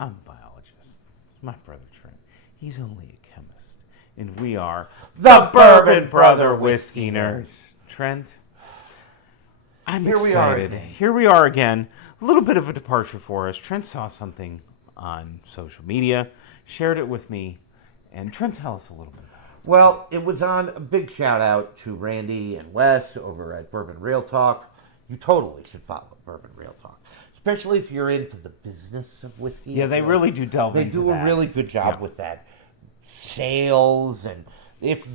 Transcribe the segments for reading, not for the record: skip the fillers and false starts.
I'm a biologist. My brother Trent. He's only a chemist. And we are the Bourbon Brother Whiskey Nerds. Trent, I'm excited. Here we are again. A little bit of a departure for us. Trent saw something on social media, shared it with me, and Trent, tell us a little bit about it. Well, it was on a big shout out to Randy and Wes over at Bourbon Real Talk. You totally should follow Bourbon Real Talk, especially if you're into the business of whiskey. Yeah, they really do delve into that. They do a really good job with that. Sales and if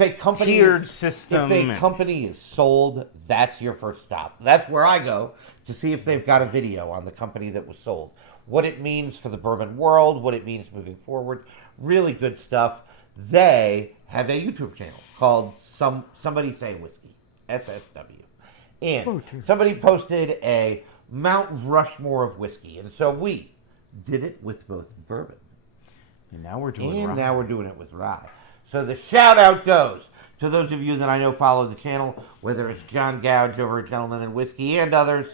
a company tiered system, if a company is sold, that's your first stop. That's where I go to see if they've got a video on the company that was sold, what it means for the bourbon world, what it means moving forward. Really good stuff. They have a YouTube channel called Somebody Say Whiskey, SSW, and somebody posted a Mount Rushmore of whiskey, and so we did it with both bourbon. And now we're doing it with rye. So the shout out goes to those of you that I know follow the channel, whether it's John Gouge over at Gentleman and Whiskey and others.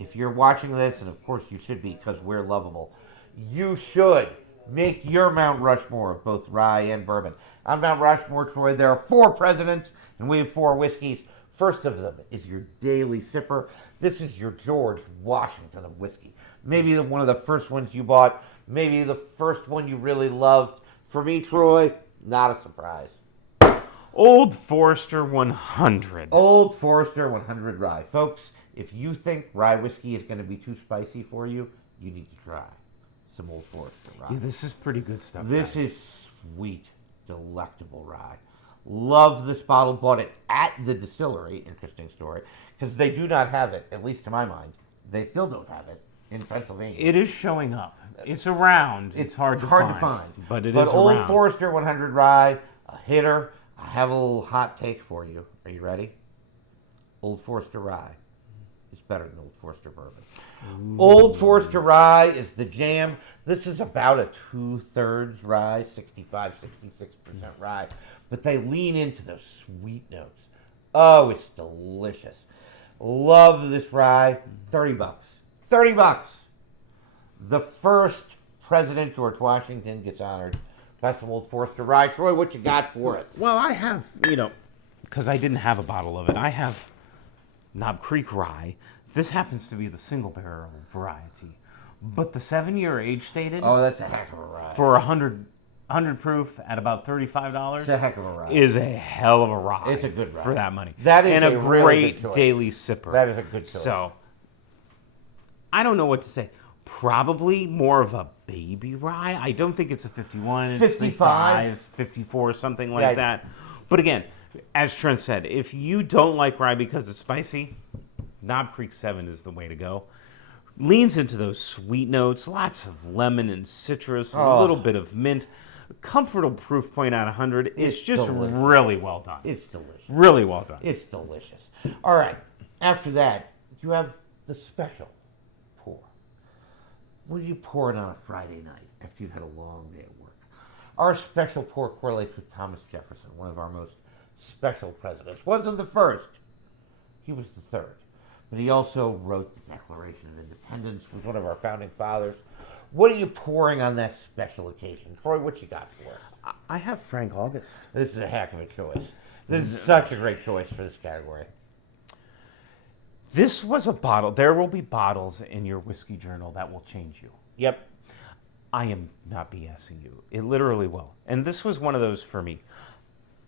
If you're watching this, and of course you should be because we're lovable, you should make your Mount Rushmore of both rye and bourbon. On Mount Rushmore, Troy, there are 4 presidents, and we have 4 whiskeys. First of them is your daily sipper. This is your George Washington of whiskey. Maybe one of the first ones you bought. Maybe the first one you really loved. For me, Troy, not a surprise. Old Forester 100. Old Forester 100 rye. Folks, if you think rye whiskey is going to be too spicy for you, you need to try some Old Forester rye. Yeah, this is pretty good stuff. This is sweet, delectable rye. Love this bottle. Bought it at the distillery. Interesting story. Because they do not have it, at least to my mind. They still don't have it in Pennsylvania. It is showing up. It's around. It's hard to find. But it is around. Old Forester 100 rye, a hitter. I have a little hot take for you. Are you ready? Old Forester rye is better than Old Forester bourbon. Ooh. Old Forester rye is the jam. This is about a 2/3 rye, 65-66% rye. But they lean into those sweet notes. Oh, it's delicious. Love this rye. $30. $30. The first President George Washington gets honored by some Old Forester rye. Troy, what you got for us? Well, I have, because I didn't have a bottle of it, I have Knob Creek rye. This happens to be the single barrel variety. But the 7-year age stated. Oh, that's a heck of a rye. For 100 proof at about $35. It's a heck of a rye. Is a hell of a rye. It's a good rye. For that money. That is and a really great good choice. Daily sipper. That is a good choice. So, I don't know what to say. Probably more of a baby rye. I don't think it's a 51. It's 55. 54, something like that. But again, as Trent said, if you don't like rye because it's spicy, Knob Creek 7 is the way to go. Leans into those sweet notes, lots of lemon and citrus, a little bit of mint. Comfortable proof point out 100. It's just delicious. Really well done. It's delicious. Really well done. It's delicious. All right. After that, you have the special pour. What are you pouring on a Friday night after you've had a long day at work? Our special pour correlates with Thomas Jefferson, one of our most special presidents. Wasn't the first. He was the third. But he also wrote the Declaration of Independence, was one of our founding fathers. What are you pouring on that special occasion? Troy, what you got for us? I have Frank August. This is a heck of a choice. This is such a great choice for this category. This was a bottle. There will be bottles in your whiskey journal that will change you. Yep. I am not BSing you. It literally will. And this was one of those for me.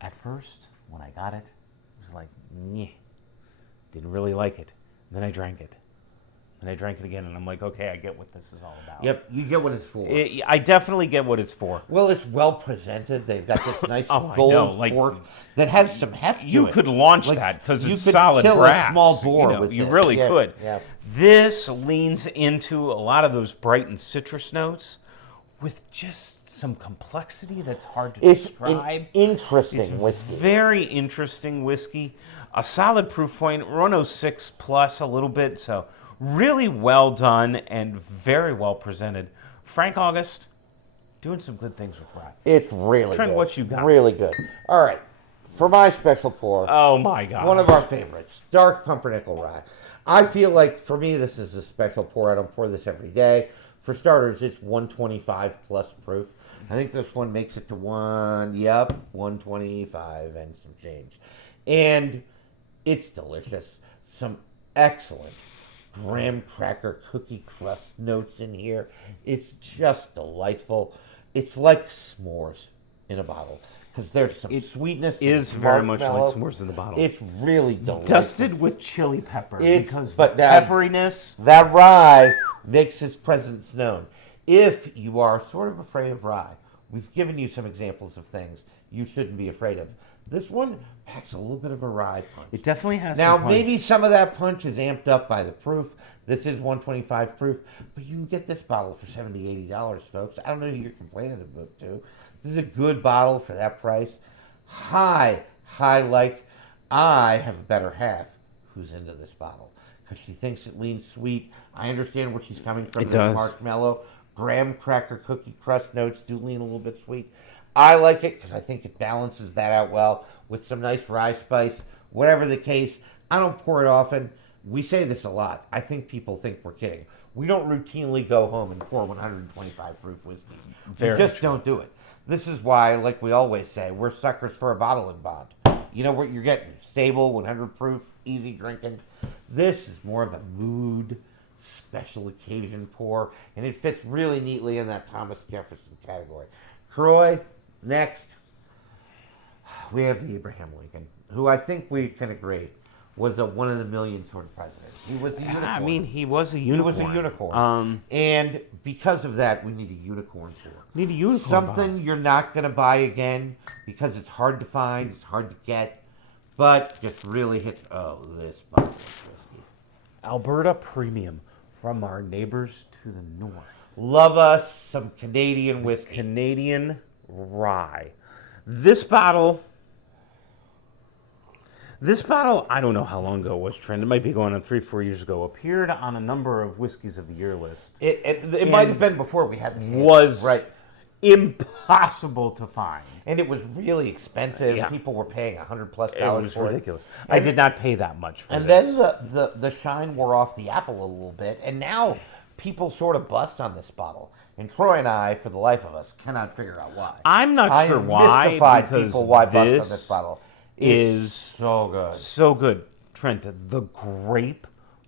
At first, when I got it, it was like, meh. Didn't really like it. And then I drank it. And I drank it again, and I'm like, okay, I get what this is all about. Yep, you get what it's for. I definitely get what it's for. Well, it's well presented. They've got this nice gold cork that has some heft to it. You could launch that because it's solid brass. You could kill a small boar with you this. really could. Yeah. This leans into a lot of those bright and citrus notes with just some complexity that's hard to describe. It's an interesting whiskey. Very interesting whiskey. A solid proof point, 106 plus a little bit, so really well done and very well presented. Frank August, doing some good things with rye. It's really Trent, good. what you got? Really good. All right. For my special pour. Oh, my God. One of our favorites. Dark Pumpernickel Rye. I feel like, for me, this is a special pour. I don't pour this every day. For starters, it's 125 plus proof. I think this one makes it to 125 and some change. And it's delicious. Some excellent graham cracker cookie crust notes in here. It's just delightful. It's like s'mores in a bottle because there's some sweetness. Is very much like s'mores in the bottle. It's really delicious. Dusted with chili pepper because but the now, pepperiness. that rye makes its presence known. If you are sort of afraid of rye, we've given you some examples of things you shouldn't be afraid of. This one packs a little bit of a rye punch. It definitely has Now, some punch. maybe some of that punch is amped up by the proof. This is 125 proof, but you can get this bottle for $70, $80, folks. I don't know who you're complaining about, too. This is a good bottle for that price. I have a better half who's into this bottle because she thinks it leans sweet. I understand where she's coming from. It does. Marshmallow, graham cracker cookie crust notes do lean a little bit sweet. I like it because I think it balances that out well with some nice rye spice. Whatever the case, I don't pour it often. We say this a lot. I think people think we're kidding. We don't routinely go home and pour 125 proof whiskey. We just don't do it. This is why, like we always say, we're suckers for a bottle and bond. You know what you're getting? Stable, 100 proof, easy drinking. This is more of a mood, special occasion pour, and it fits really neatly in that Thomas Jefferson category. Troy, next, we have the Abraham Lincoln, who I think we can agree was a one-in-a-million sort of president. He was a unicorn. I mean, he was a unicorn. He was a unicorn. And because of that, we need a unicorn pour. Need a unicorn Something bottle. you're not going to buy again because it's hard to find, it's hard to get, but just really hits, this bottle of whiskey. Alberta Premium from our neighbors to the north. Love us some Canadian whiskey. Canadian rye. This bottle, I don't know how long ago it was, Trent. It might be going on 3-4 years ago. Appeared on a number of Whiskeys of the Year list. It might have been before we had the can. Was right. impossible to find. And it was really expensive. Yeah. People were paying $100+ for it. It was ridiculous. I did not pay that much for and this. then the shine wore off the apple a little bit, and now people sort of bust on this bottle. And Troy and I, for the life of us, cannot figure out why. I'm not sure why. Mystified because people why bust on this this bottle. is So good. so good. Trent, the grape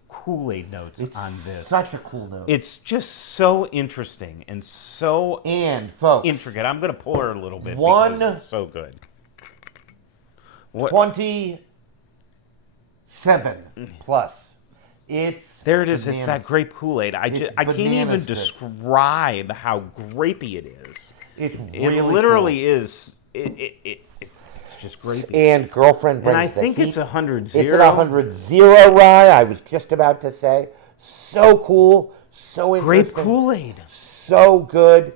Kool-Aid notes on this. Such a cool note. It's just so interesting and so And folks, intricate. I'm going to pour it a little bit One- because it's so good. What? 27 plus. It's There it is. It's bananas. that grape Kool-Aid. I can't even bananas good. describe how grapey it is. It's It really literally is. It's just grapey. cool. And girlfriend brings And I the think heat. it's 100 It's an 100 rye. I was just about to say, so cool, so grape interesting, Kool-Aid. so good.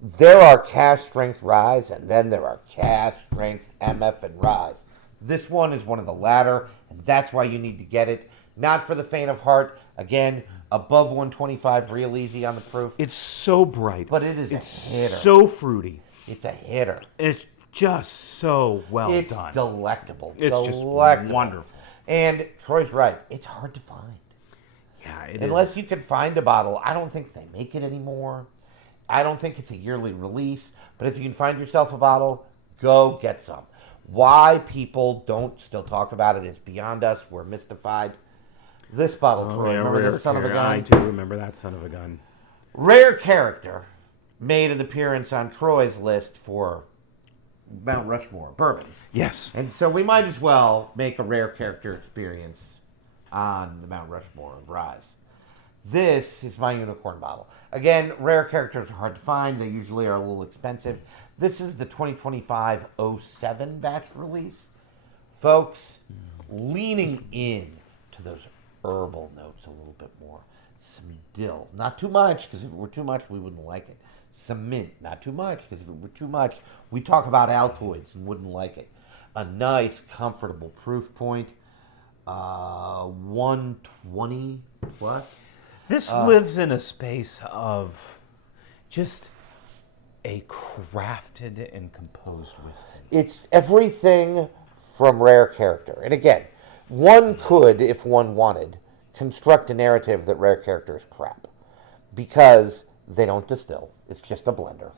There are cask strength ryes, and then there are cask strength MF and ryes. This one is one of the latter, and that's why you need to get it. Not for the faint of heart. Again, above 125, real easy on the proof. It's so bright. But it is it's a hitter. so fruity. It's a hitter. It's just so well It's done. delectable. It's just Delectable. wonderful. And Troy's right. It's hard to find. Yeah, it Unless is. you can find a bottle. I don't think they make it anymore. I don't think it's a yearly release. But if you can find yourself a bottle, go get some. Why people don't still talk about it is beyond us. We're mystified. This bottle, Troy, remember this son of a gun? I do remember that son of a gun. Rare character made an appearance on Troy's list for Mount Rushmore, Bourbon. Yes. And so we might as well make a rare character experience on the Mount Rushmore of ryes. This is my unicorn bottle. Again, rare characters are hard to find. They usually are a little expensive. This is the 2025-07 batch release. Folks, leaning in to those herbal notes a little bit more. Some dill. Not too much, because if it were too much, we wouldn't like it. Some mint. Not too much, because if it were too much, we talk about Altoids and wouldn't like it. A nice, comfortable proof point. 120 plus. This lives in a space of just a crafted and composed whiskey. It's everything from rare character. And again, one could, if one wanted, construct a narrative that rare character is crap. because they don't distill. It's just a blender.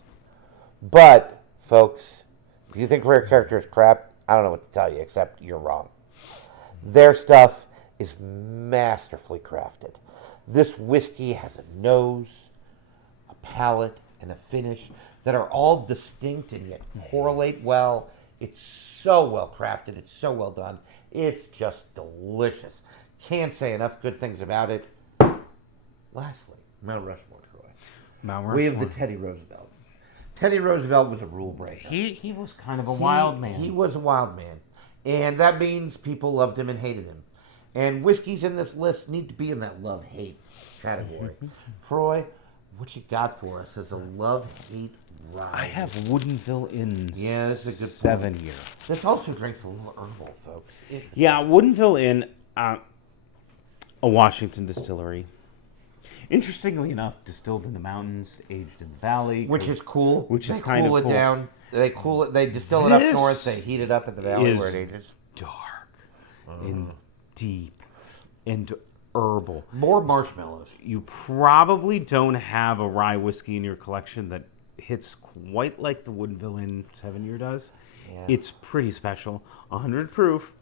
But, folks, if you think Rare Character is crap, I don't know what to tell you, except you're wrong. Their stuff is masterfully crafted. This whiskey has a nose, a palate, and a finish that are all distinct and yet correlate well. It's so well crafted. It's so well done. It's just delicious. Can't say enough good things about it. Lastly, Mount Rushmore, Troy. Mount Rushmore. We have the Teddy Roosevelt. Teddy Roosevelt was a rule breaker. He was kind of a wild man. He was a wild man. And that means people loved him and hated him. And whiskeys in this list need to be in that love-hate category. Troy, what you got for us as a love-hate rye? I have Woodinville Inn's Yeah, that's a good 7 year. This also drinks a little herbal, folks. Yeah, Woodinville Inn, a Washington distillery. Interestingly enough, distilled in the mountains, aged in the valley. Which is cool. Which is they kind cool of it cool. down. They cool it. They distill it up This north. They heat it up at the valley is where it ages. dark and deep and herbal. More marshmallows. You probably don't have a rye whiskey in your collection that hits quite like the Woodinville Inn 7 year does. Yeah. It's pretty special. 100 proof.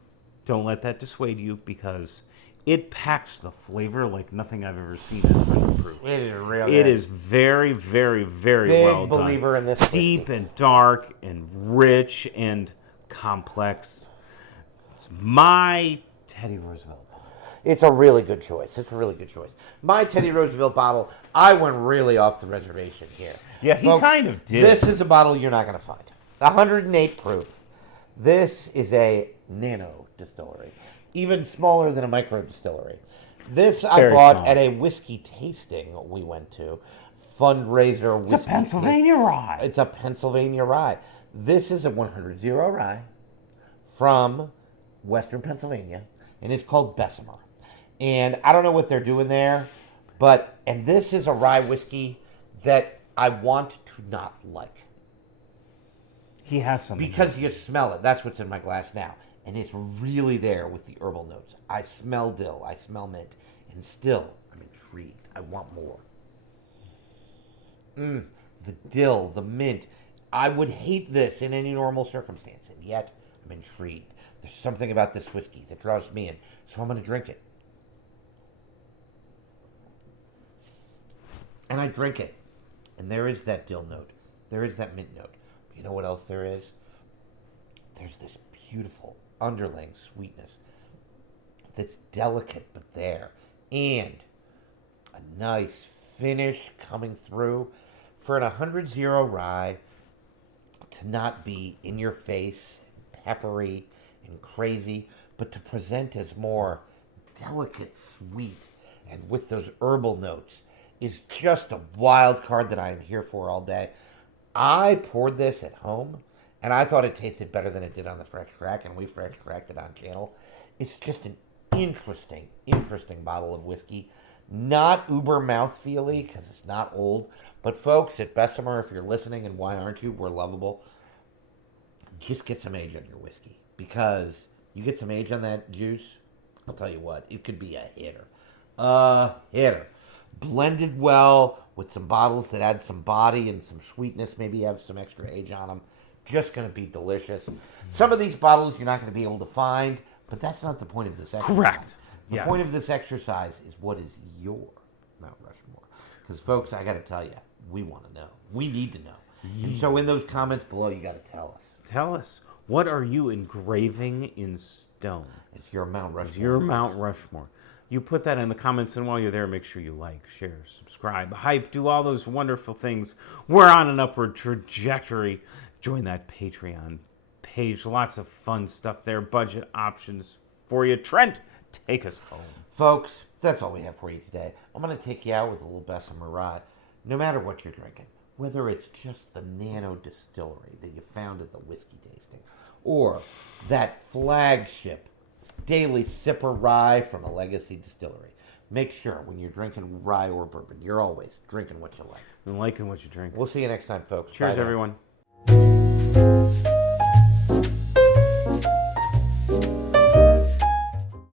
Don't let that dissuade you because it packs the flavor like nothing I've ever seen at 100 proof. It is real. It is very, very, very Big well done. believer in this Deep whiskey. and dark and rich and complex. It's my Teddy Roosevelt. It's a really good choice. It's a really good choice. My Teddy Roosevelt bottle, I went really off the reservation here. Yeah, he kind of did. This is a bottle you're not going to find. 108 proof. This is a nano distillery. Even smaller than a micro distillery. This I Very bought small. at a whiskey tasting we went to. Fundraiser whiskey. It's a Pennsylvania rye. It's a Pennsylvania rye. This is a 100 rye from Western Pennsylvania, and it's called Bessemer. And I don't know what they're doing there, and this is a rye whiskey that I want to not like. He has some. Because you smell it. That's what's in my glass now. And it's really there with the herbal notes. I smell dill. I smell mint. And still, I'm intrigued. I want more. The dill, the mint. I would hate this in any normal circumstance. And yet, I'm intrigued. There's something about this whiskey that draws me in. So I'm going to drink it. And I drink it. And there is that dill note. There is that mint note. But you know what else there is? There's this beautiful underlying sweetness that's delicate but there. And a nice finish coming through. For an 100 rye to not be in your face, peppery and crazy, but to present as more delicate sweet and with those herbal notes is just a wild card that I am here for all day. I poured this at home, and I thought it tasted better than it did on the Fresh Crack, and we Fresh Cracked it on channel. It's just an interesting bottle of whiskey. Not uber mouthfeely, because it's not old. But folks, at Bessemer, if you're listening, and why aren't you? We're lovable. Just get some age on your whiskey. Because you get some age on that juice, I'll tell you what, it could be a hitter. A hitter. Blended well with some bottles that add some body and some sweetness, maybe have some extra age on them. Just going to be delicious. Some of these bottles you're not going to be able to find, but that's not the point of this exercise. Correct. The point of this exercise is what is your Mount Rushmore. Because, folks, I got to tell you, we want to know. We need to know. And so in those comments below, you got to tell us. Tell us, what are you engraving in stone? It's your Mount Rushmore. It's your Mount Rushmore. You put that in the comments, and while you're there, make sure you like, share, subscribe, hype, do all those wonderful things. We're on an upward trajectory. Join that Patreon page. Lots of fun stuff there. Budget options for you. Trent, take us home. Folks, that's all we have for you today. I'm going to take you out with a little Bessemer rye. No matter what you're drinking, whether it's just the nano distillery that you found at the whiskey tasting, or that flagship daily sipper rye from a legacy distillery, make sure when you're drinking rye or bourbon, you're always drinking what you like. And liking what you drink. We'll see you next time, folks. Cheers, Bye now. everyone.